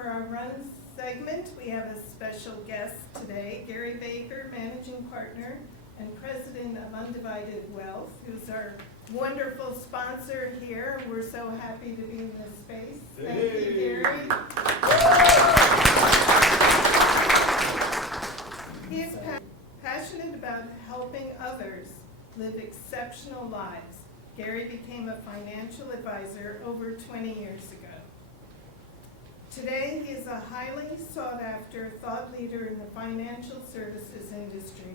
for our Run segment, we have a special guest today, Gary Baker, Managing Partner and President of Undivided Wealth, who's our wonderful sponsor here. We're so happy to be in this space. Thank you, Gary. He is passionate about helping others live exceptional lives. Gary became a financial advisor over 20 years ago. Today, he is a highly sought-after thought leader in the financial services industry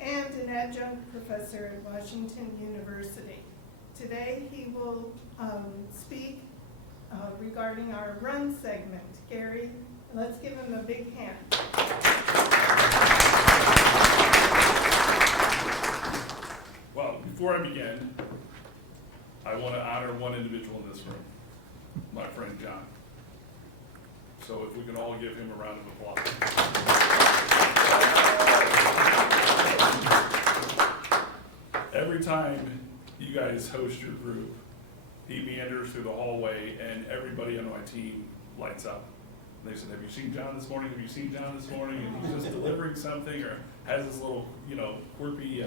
and an adjunct professor at Washington University. Today, he will speak regarding our Run segment. Gary, let's give him a big hand. Well, before I begin, I want to honor one individual in this room, my friend John. So if we can all give him a round of applause. Every time you guys host your group, he meanders through the hallway and everybody on my team lights up. They said, have you seen John this morning? Have you seen John this morning? And he's just delivering something or has this little, quirky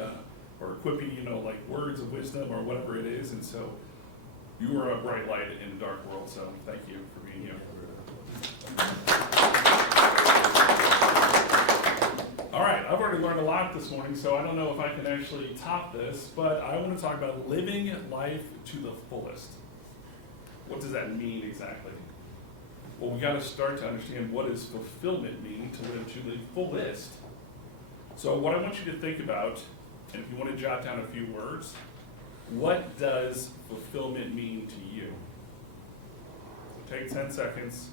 or quippy, like words of wisdom or whatever it is. And so you are a bright light in the dark world. So thank you for being here. All right, I've already learned a lot this morning, so I don't know if I can actually top this, but I want to talk about living life to the fullest. What does that mean exactly? Well, we got to start to understand what does fulfillment mean to live to the fullest. So what I want you to think about, and if you want to jot down a few words, what does fulfillment mean to you? So take 10 seconds,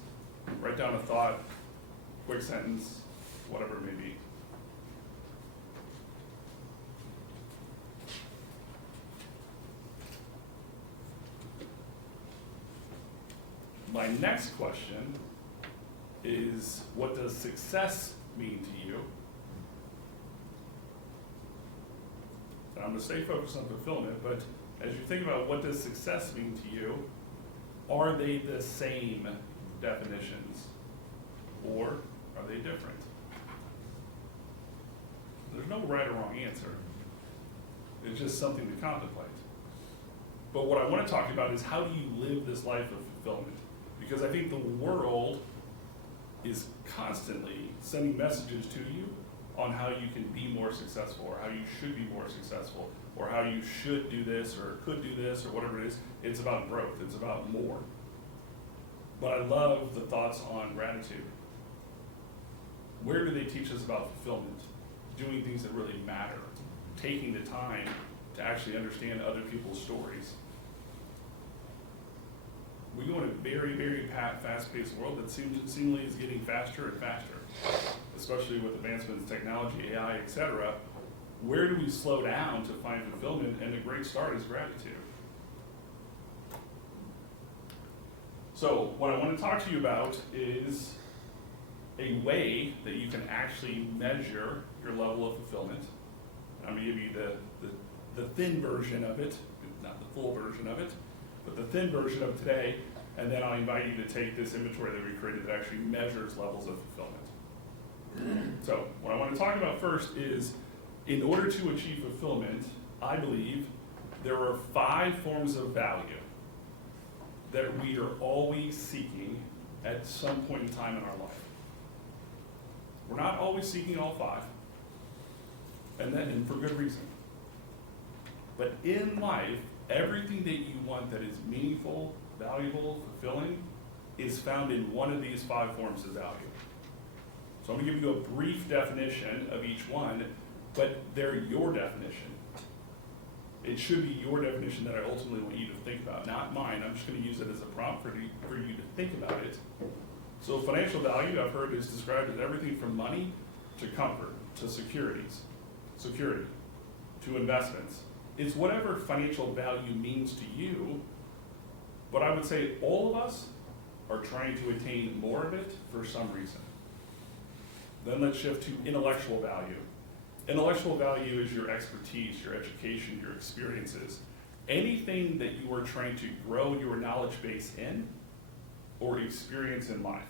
write down a thought, quick sentence, whatever it may be. My next question is, what does success mean to you? And I'm going to stay focused on fulfillment, but as you think about what does success mean to you, are they the same definitions, or are they different? There's no right or wrong answer. It's just something to contemplate. But what I want to talk about is, how do you live this life of fulfillment? Because I think the world is constantly sending messages to you on how you can be more successful, or how you should be more successful, or how you should do this, or could do this, or whatever it is. It's about growth. It's about more. But I love the thoughts on gratitude. Where do they teach us about fulfillment? Doing things that really matter. Taking the time to actually understand other people's stories. We go in a very, very fast-paced world that seemingly is getting faster and faster, especially with advancements in technology, AI, etc. Where do we slow down to find fulfillment? And a great start is gratitude. So what I want to talk to you about is a way that you can actually measure your level of fulfillment. I'm going to give you the thin version of it, not the full version of it, but the thin version of today, and then I'll invite you to take this inventory that we created that actually measures levels of fulfillment. So what I want to talk about first is, in order to achieve fulfillment, I believe there are 5 forms of value that we are always seeking at some point in time in our life. We're not always seeking all 5, and for good reason. But in life, everything that you want that is meaningful, valuable, fulfilling, is found in one of these 5 forms of value. So I'm going to give you a brief definition of each one, but they're your definition. It should be your definition that I ultimately want you to think about, not mine. I'm just going to use it as a prompt for you to think about it. So financial value, I've heard, is described as everything from money to comfort, to security, to investments. It's whatever financial value means to you, but I would say all of us are trying to attain more of it for some reason. Then let's shift to intellectual value. Intellectual value is your expertise, your education, your experiences. Anything that you are trying to grow your knowledge base in or experience in life.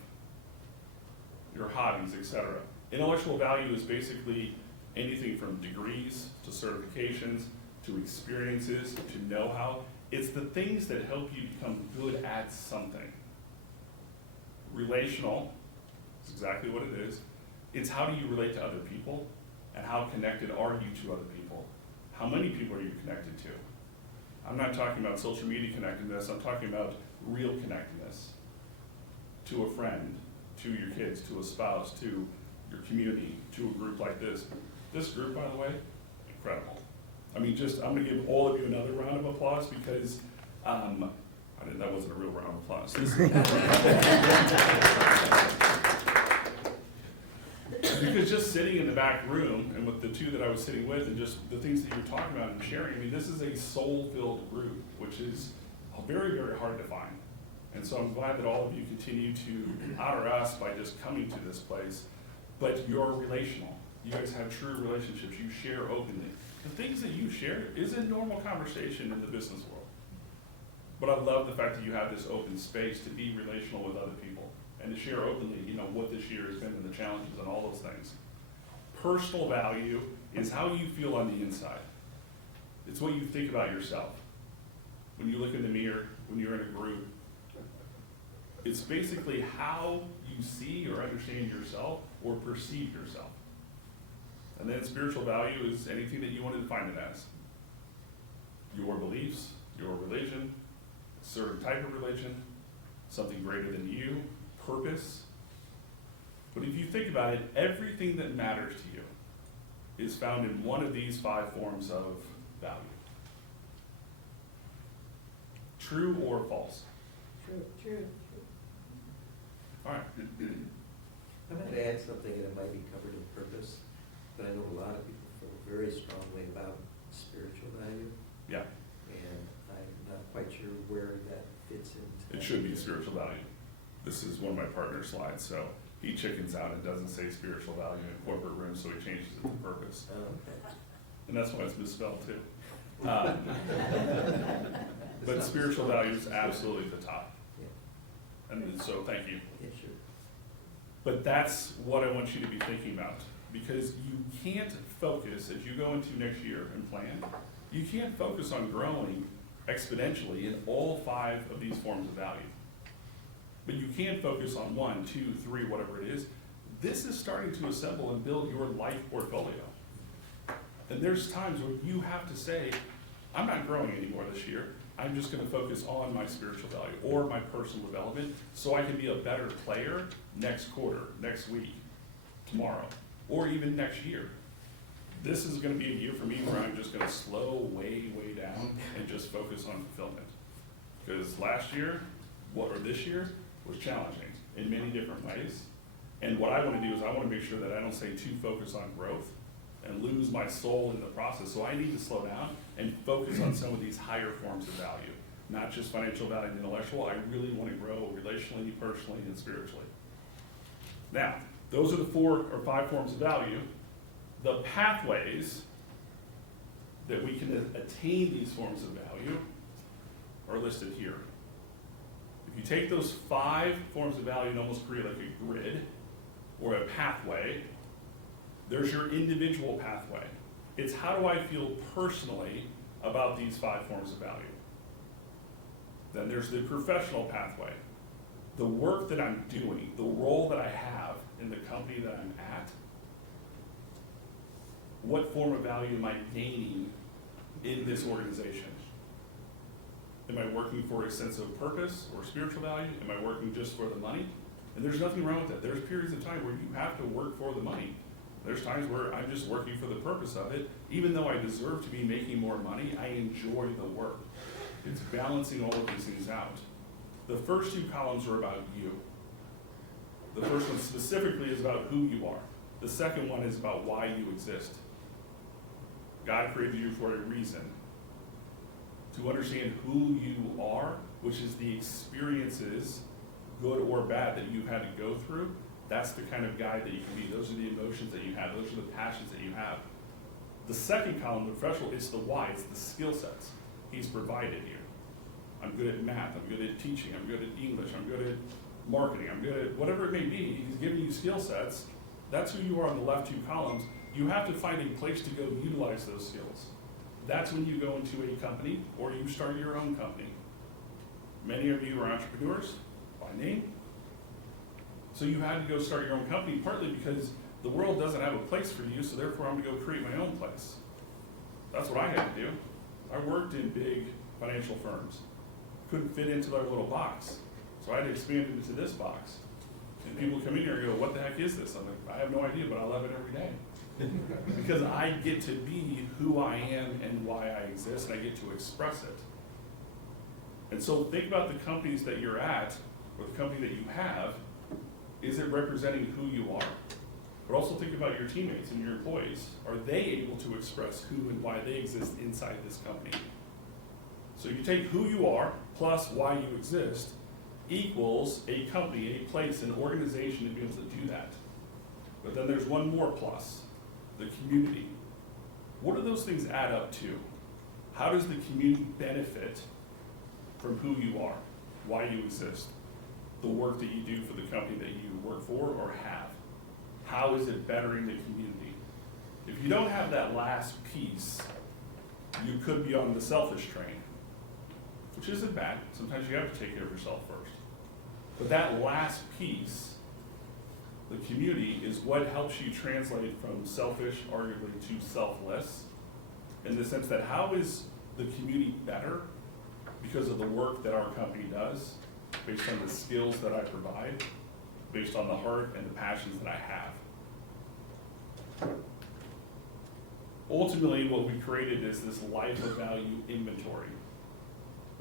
your hobbies, etc. Intellectual value is basically anything from degrees to certifications to experiences to know-how. It's the things that help you become good at something. Relational is exactly what it is. It's how do you relate to other people, and how connected are you to other people? How many people are you connected to? I'm not talking about social media connectedness, I'm talking about real connectedness to a friend, to your kids, to a spouse, to your community, to a group like this. This group, by the way, incredible. I mean, I'm gonna give all of you another round of applause because, that wasn't a real round of applause. Because just sitting in the back room and with the two that I was sitting with and just the things that you're talking about and sharing, I mean, this is a soul-filled group, which is very, very hard to find. And so I'm glad that all of you continue to honor us by just coming to this place, but you're relational. You guys have true relationships, you share openly. The things that you share is a normal conversation in the business world. But I love the fact that you have this open space to be relational with other people and to share openly, what this year has been and the challenges and all those things. Personal value is how you feel on the inside. It's what you think about yourself. When you look in the mirror, when you're in a group, it's basically how you see or understand yourself or perceive yourself. And then spiritual value is anything that you want to define it as. Your beliefs, your religion, a certain type of religion, something greater than you, purpose. But if you think about it, everything that matters to you is found in one of these 5 forms of value. True or false? True. All right. I'm going to add something that might be covered in purpose, but I know a lot of people feel very strongly about spiritual value. Yeah. And I'm not quite sure where that fits into. It should be spiritual value. This is one of my partner's slides, so he chickens out and doesn't say spiritual value in corporate rooms, so he changes it to purpose. Okay. And that's why it's misspelled too. But spiritual value is absolutely at the top. Yeah. And so thank you. Yeah, sure. But that's what I want you to be thinking about, because you can't focus, as you go into next year and plan, you can't focus on growing exponentially in all 5 of these forms of value. But you can focus on 1, 2, 3, whatever it is. This is starting to assemble and build your life portfolio. And there's times where you have to say, I'm not growing anymore this year. I'm just gonna focus on my spiritual value or my personal development so I can be a better player next quarter, next week, tomorrow, or even next year. This is gonna be a year for me where I'm just gonna slow way down and just focus on fulfillment. Because last year, or this year, was challenging in many different ways. And what I wanna do is I wanna make sure that I don't stay too focused on growth and lose my soul in the process. So I need to slow down and focus on some of these higher forms of value, not just financial value and intellectual. I really want to grow relationally, personally, and spiritually. Now, those are the 4 or 5 forms of value. The pathways that we can attain these forms of value are listed here. If you take those 5 forms of value and almost create like a grid or a pathway, there's your individual pathway. It's how do I feel personally about these 5 forms of value. Then there's the professional pathway. The work that I'm doing, the role that I have in the company that I'm at, what form of value am I gaining in this organization? Am I working for a sense of purpose or spiritual value? Am I working just for the money? And there's nothing wrong with that. There's periods of time where you have to work for the money. There's times where I'm just working for the purpose of it. Even though I deserve to be making more money, I enjoy the work. It's balancing all of these things out. The first 2 columns are about you. The first one specifically is about who you are. The second one is about why you exist. God created you for a reason. To understand who you are, which is the experiences, good or bad, that you've had to go through, that's the kind of guy that you can be. Those are the emotions that you have. Those are the passions that you have. The second column, the professional, is the why. It's the skill sets He's provided you. I'm good at math. I'm good at teaching. I'm good at English. I'm good at marketing, I'm good at whatever it may be. He's giving you skill sets. That's who you are on the left two columns. You have to find a place to go utilize those skills. That's when you go into a company or you start your own company. Many of you are entrepreneurs by name. So you had to go start your own company, partly because the world doesn't have a place for you, so therefore I'm gonna go create my own place. That's what I had to do. I worked in big financial firms. Couldn't fit into their little box. So I had to expand it into this box. And people come in here and go, what the heck is this? I'm like, I have no idea, but I love it every day. Because I get to be who I am and why I exist, and I get to express it. And so think about the companies that you're at, or the company that you have. Is it representing who you are? But also think about your teammates and your employees. Are they able to express who and why they exist inside this company? So you take who you are plus why you exist equals a company, a place, an organization to be able to do that. But then there's one more plus, the community. What do those things add up to? How does the community benefit from who you are, why you exist, the work that you do for the company that you work for or have? How is it bettering the community? If you don't have that last piece, you could be on the selfish train, which isn't bad. Sometimes you have to take care of yourself first. But that last piece, the community, is what helps you translate from selfish, arguably, to selfless, in the sense that how is the community better because of the work that our company does, based on the skills that I provide, based on the heart and the passions that I have. Ultimately, what we created is this life of value inventory,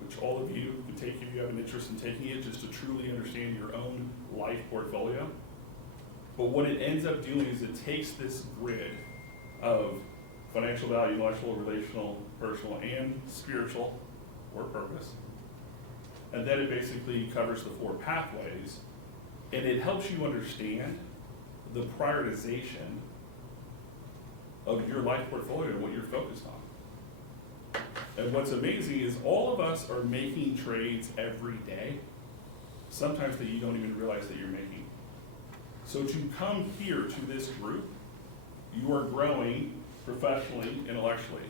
which all of you can take if you have an interest in taking it, just to truly understand your own life portfolio. But what it ends up doing is it takes this grid of financial value, intellectual, relational, personal, and spiritual, or purpose. And then it basically covers the 4 pathways, and it helps you understand the prioritization of your life portfolio and what you're focused on. And what's amazing is all of us are making trades every day, sometimes that you don't even realize that you're making. So to come here to this group, you are growing professionally, intellectually.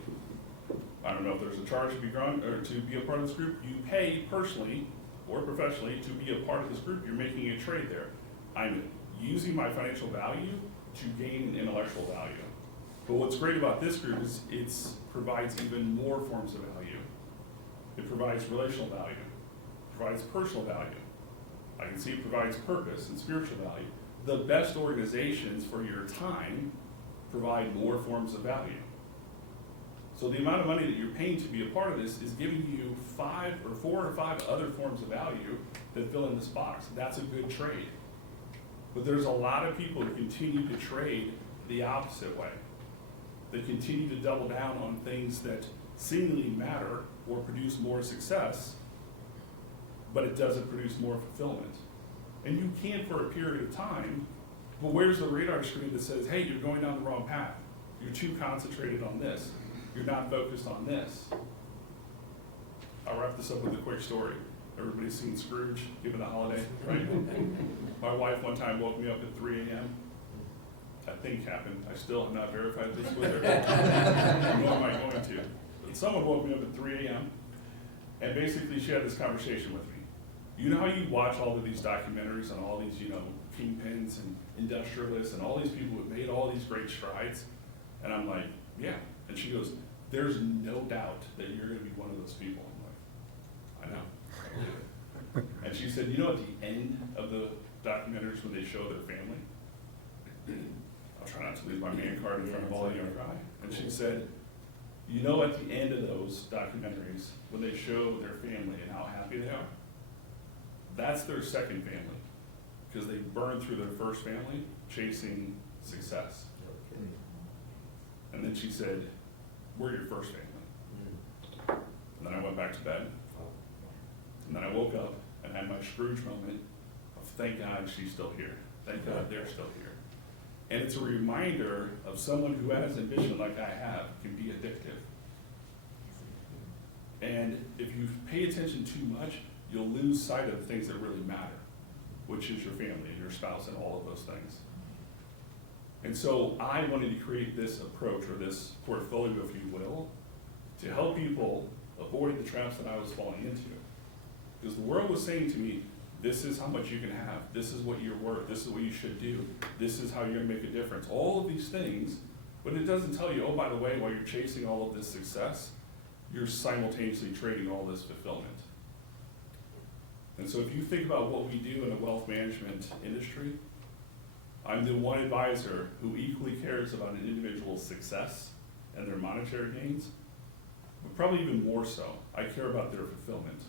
I don't know if there's a charge to be grown or to be a part of this group. You pay personally or professionally to be a part of this group. You're making a trade there. I'm using my financial value to gain intellectual value. But what's great about this group is it provides even more forms of value. It provides relational value, provides personal value. I can see it provides purpose and spiritual value. The best organizations for your time provide more forms of value. So the amount of money that you're paying to be a part of this is giving you 4 or 5 other forms of value that fill in this box. That's a good trade. But there's a lot of people who continue to trade the opposite way. They continue to double down on things that seemingly matter or produce more success, but it doesn't produce more fulfillment. And you can for a period of time, but where's the radar screen that says, hey, you're going down the wrong path. You're too concentrated on this. You're not focused on this. I'll wrap this up with a quick story. Everybody's seen Scrooge, given the holiday, right? My wife one time woke me up at 3 a.m. That thing happened. I still have not verified this with her. Nor am I going to. But someone woke me up at 3 a.m. and basically she had this conversation with me. You know how you watch all of these documentaries on all these, kingpins and industrialists and all these people who have made all these great strides? And I'm like, yeah. And she goes, there's no doubt that you're going to be one of those people. I'm like, I know. And she said, at the end of the documentaries when they show their family, I'll try not to lose my man card in front of all the young guy. And she said, at the end of those documentaries, when they show their family and how happy they are, that's their second family, because they burned through their first family chasing success. Okay. And then she said, we're your first family. And then I went back to bed. And then I woke up and had my Scrooge moment of thank God she's still here. Thank God they're still here. And it's a reminder of someone who has ambition like I have can be addictive. And if you pay attention too much, you'll lose sight of the things that really matter, which is your family, your spouse, and all of those things. And so I wanted to create this approach, or this portfolio, if you will, to help people avoid the traps that I was falling into. Because the world was saying to me, this is how much you can have, this is what you're worth, this is what you should do, this is how you're gonna make a difference, all of these things, but it doesn't tell you, oh, by the way, while you're chasing all of this success, you're simultaneously trading all this fulfillment. And so if you think about what we do in the wealth management industry, I'm the one advisor who equally cares about an individual's success and their monetary gains, but probably even more so, I care about their fulfillment.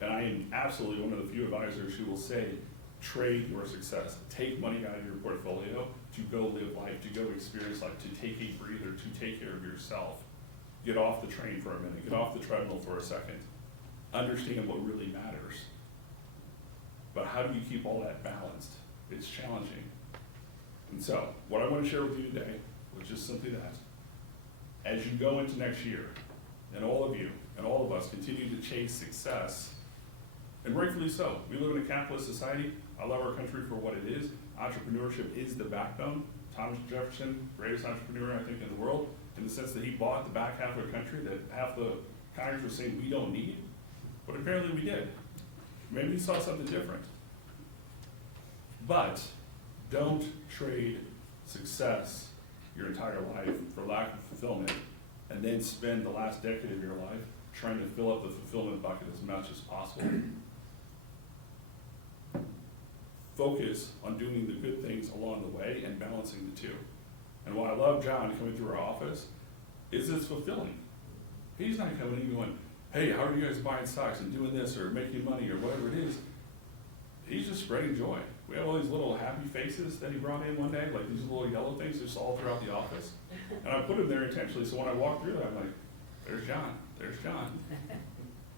And I am absolutely one of the few advisors who will say, trade your success, take money out of your portfolio to go live life, to go experience life, to take a breather, to take care of yourself. Get off the train for a minute, get off the treadmill for a second. Understand what really matters. But how do you keep all that balanced? It's challenging. And so, what I want to share with you today was just simply that. As you go into next year, and all of you, and all of us continue to chase success, and rightfully so. We live in a capitalist society. I love our country for what it is. Entrepreneurship is the backbone. Thomas Jefferson, greatest entrepreneur, I think, in the world, in the sense that he bought the back half of the country that half the Congress was saying we don't need, but apparently we did. Maybe we saw something different. But don't trade success your entire life for lack of fulfillment, and then spend the last decade of your life trying to fill up the fulfillment bucket as much as possible. Focus on doing the good things along the way and balancing the two. And what I love John coming through our office is it's fulfilling. He's not coming in going, hey, how are you guys buying stocks and doing this or making money or whatever it is. He's just spreading joy. We have all these little happy faces that he brought in one day, like these little yellow things just all throughout the office. And I put them there intentionally, so when I walk through that, I'm like, there's John, there's John.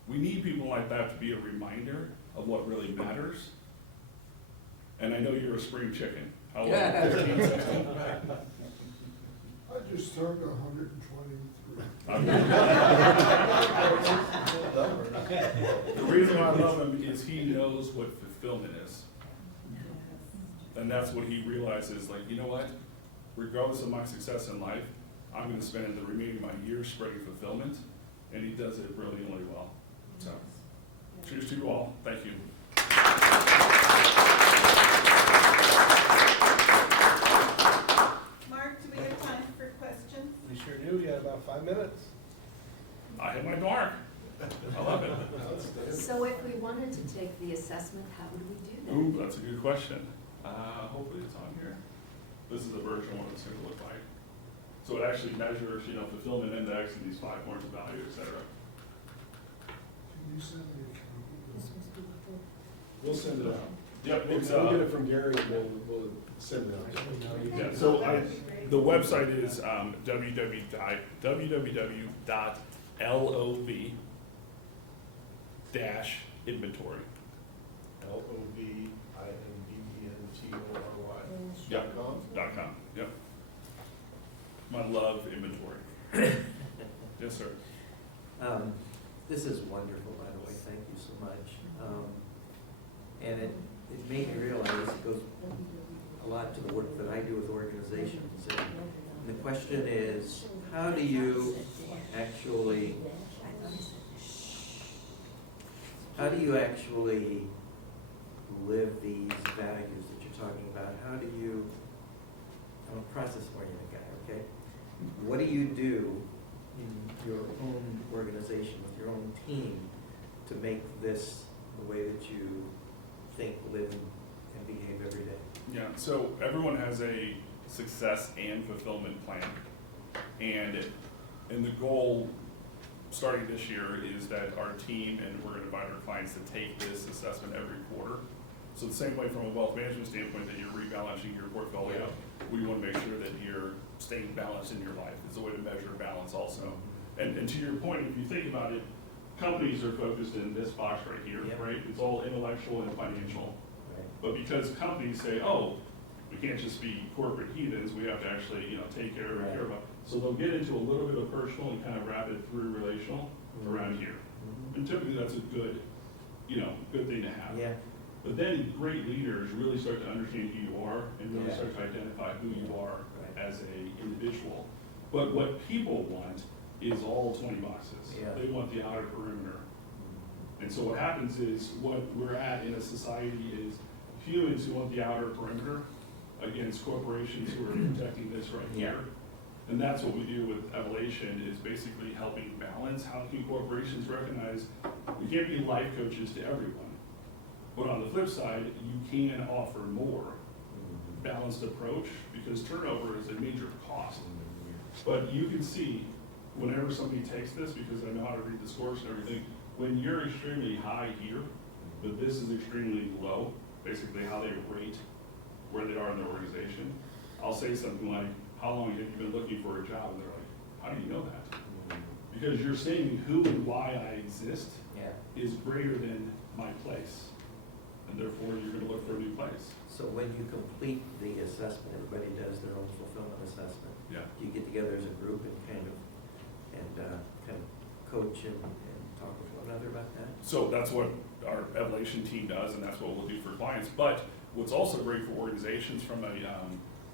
We need people like that to be a reminder of what really matters. And I know you're a spring chicken. How old? 13, 16? I just turned 123. The reason I love him is he knows what fulfillment is. And that's what he realizes, like, you know what? Regardless of my success in life, I'm going to spend the remaining of my years spreading fulfillment, and he does it brilliantly well. So, cheers to you all. Thank you. Mark, do we have time for questions? We sure do, you have about 5 minutes. I hit my mark. I love it. So if we wanted to take the assessment, how would we do that? Ooh, that's a good question. Hopefully it's on here. This is the version of what it's going to look like. So it actually measures, fulfillment index and these 5 points of value, et cetera. Can you send me a copy? We'll send it out. Yep, it's We'll get it from Gary and then we'll send it out. yeah. So the website is www.lov-inventory. LOVINVENTORY. .com. Yep. My love inventory. Yes, sir. This is wonderful, by the way, thank you so much. And it made me realize it goes a lot to the work that I do with organizations. And the question is, how do you actually live these values that you're talking about? How do you, I'm a process-oriented guy, okay? What do you do in your own organization, with your own team, to make this the way that you think, live, and behave every day? Yeah, so everyone has a success and fulfillment plan. And the goal starting this year is that our team, and we're going to invite our clients to take this assessment every quarter. So the same way from a wealth management standpoint that you're rebalancing your portfolio, we want to make sure that you're staying balanced in your life. It's a way to measure balance also. And to your point, if you think about it, companies are focused in this box right here, right? It's all intellectual and financial. Right. But because companies say, oh, we can't just be corporate heathens, we have to actually, take care of and care about. So they'll get into a little bit of personal and kind of wrap it through relational around here. And typically that's a good, good thing to have. Yeah. But then great leaders really start to understand who you are and really Yeah. start to identify who you are Right. as a individual. But what people want is all 20 boxes. Yeah. They want the outer perimeter. And so what happens is, what we're at in a society is humans who want the outer perimeter against corporations who are protecting this right here. And that's what we do with Evolution, is basically helping balance how can corporations recognize we can't be life coaches to everyone. But on the flip side, you can offer more balanced approach, because turnover is a major cost. But you can see whenever somebody takes this, because I know how to read the scores and everything, when you're extremely high here, but this is extremely low, basically how they rate where they are in their organization. I'll say something like, how long have you been looking for a job? And they're like, how do you know that? Because you're saying who and why I exist Yeah. is greater than my place. And therefore, you're gonna look for a new place. So when you complete the assessment, everybody does their own fulfillment assessment. Yeah. Do you get together as a group and kind of coach and talk with one another about that? So that's what our Evolution team does, and that's what we'll do for clients. But what's also great for organizations from a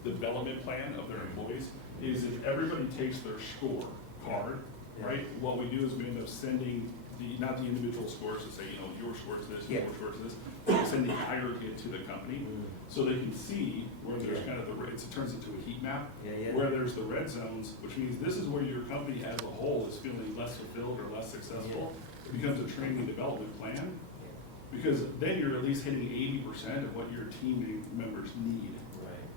development plan of their employees is if everybody takes their score card, Yeah. right? What we do is we end up sending not the individual scores to say, your score is this, Yeah. your score is this. We send the aggregate to the company so they can see where there's Yeah. kind of the reds. It turns into a heat map. Yeah. Where there's the red zones, which means this is where your company as a whole is feeling less fulfilled or less successful. It becomes a training and development plan, because then you're at least hitting 80% of what your team members need. Right.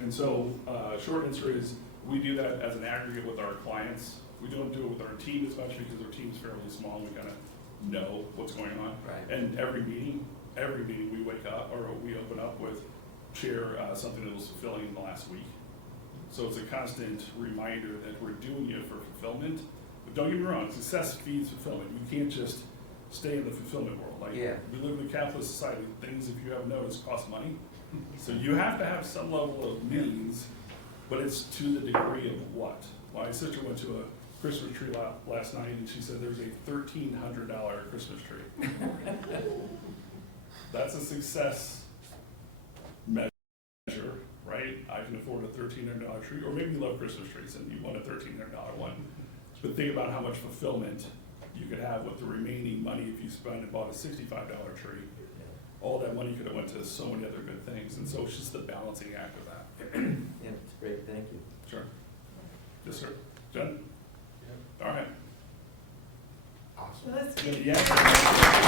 And so, short answer is, we do that as an aggregate with our clients. We don't do it with our team as much because our team's fairly small, and we kind of know what's going on. Right. And every meeting we wake up, or we open up with, share something that was fulfilling in the last week. So it's a constant reminder that we're doing it for fulfillment. But don't get me wrong, success feeds fulfillment. You can't just stay in the fulfillment world. Like, Yeah. we live in a capitalist society. Things, if you haven't noticed, cost money. So you have to have some level of means, but it's to the degree of what. My sister went to a Christmas tree last night, and she said there's a $1,300 Christmas tree. That's a success measure, right? I can afford a $1,300 tree, or maybe you love Christmas trees and you want a $1,300 one. But think about how much fulfillment you could have with the remaining money if you spent and bought a $65 tree. All that money could have went to so many other good things, and so it's just the balancing act of that. Yeah, it's great, thank you. Sure. Yes, sir. Jen? All right. Awesome. Let's give Yeah.